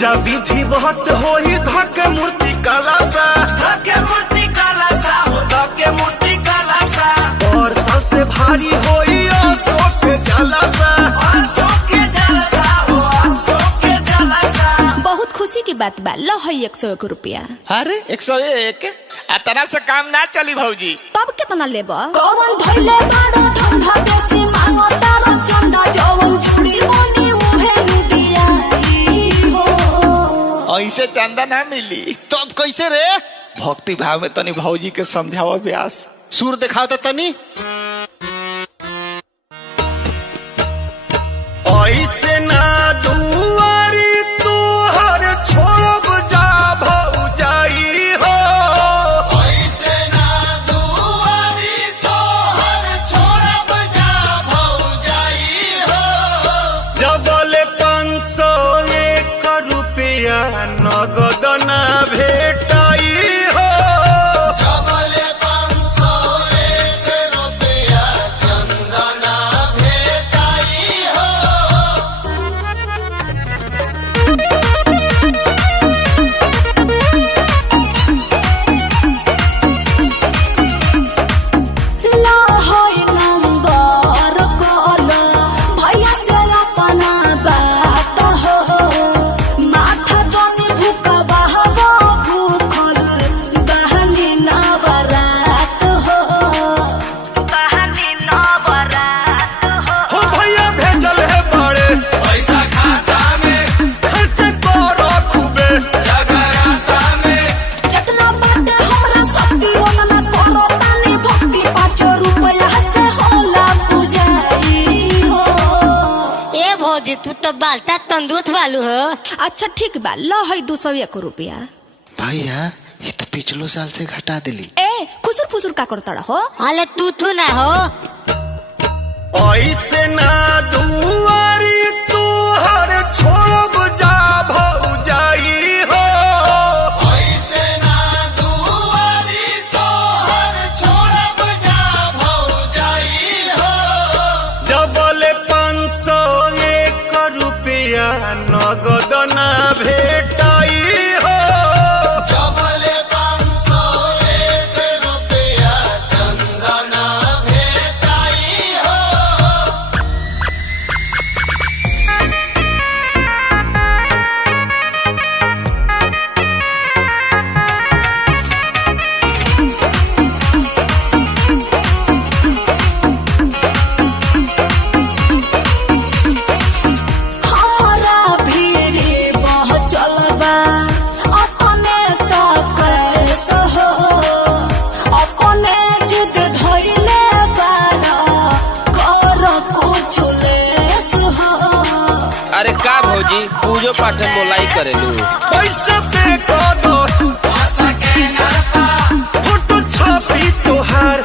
पूजा विधि बहुत होई धके मूर्ति कलासा हो धके मूर्ति कलासा और सबसे भारी होई अशोक जलसा बहुत खुशी की बात बा। लो है 101 रुपया। अरे 101 तरह से काम ना चली भौजी। तब कितना लेब? कौन धइले बाड़ो धंधा बेसी मांगो तारो चंदा जवन छुड़ी मोनी मुहे दिया हो। ऐसे चंदा ना मिली। तब कैसे रे? भक्ति भाव में तनी भौजी के समझावा व्यास। सुर दिखाओ तो तनी। ऐसे ना दुआरी तू हर छोड़ जा भौजाई हो। ऐसे ना दुआरी तो हर छोड़ब जा भौजाई हो। जबले 501 रुपया नगद ना भेटाई हो। जबले 501 रुपया चंदा ना भेटाई हो। ला होय नंबर कॉल भैया से अपना बात हो। माथा जनी भूखा बहबो भूखल बहनी नवरात हो। हो भैया भेजल है बड़े पैसा खाता में खर्च करो खूबे जगराता में। जितना बाटे हमरा शक्ति ओतना करो तानी भक्ति 5 रुपया से होला पूजाई हो। ए भौजी तू तो बालता तंदुरुस्त वालू हो। अच्छा ठीक बा। लो है 201 रुपया। भैया ये तो पिछलो साल से घटा दिली। ए खुसुर फुसुर का करता हो। अले तू ना हो। ऐसे ना दुआरी तू हर छोड़ जा भौजाई हो। ऐसे ना दुआरी तो हर छोड़ब जा भौजाई हो। जबले 501 रुपया नगद ना भेटाई हो। जबले 501 रुपया चंदा ना भेटाई हो। हमारा भीड़ बहुत चलबा अपने तो कैसे हो। अपने जिद धइले बाड़ा कर कुछ लेस हो। अरे का भौजी पूजो पाठ में मोलाई करेलू। पैसा पे दो आशा के नरपा फोटो छपी तोहार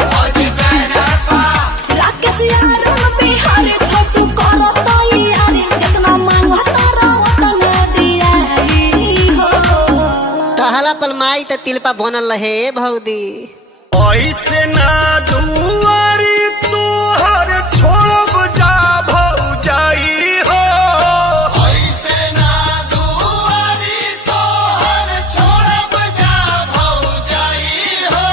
राकेश यार बिहार छोटू करो तैयारी जितना मांगो तारा उतना दियाई हो। तहला पलमाई त तिलपा बनल रहे भौदी। ऐसे ना दुआरी तू हर छोड़ जा भौजाई हो। ऐसे ना दुआरी तो हर छोड़ब जा भौजाई हो।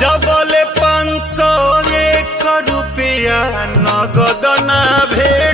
जबले 501 रुपया नगद ना भेटाई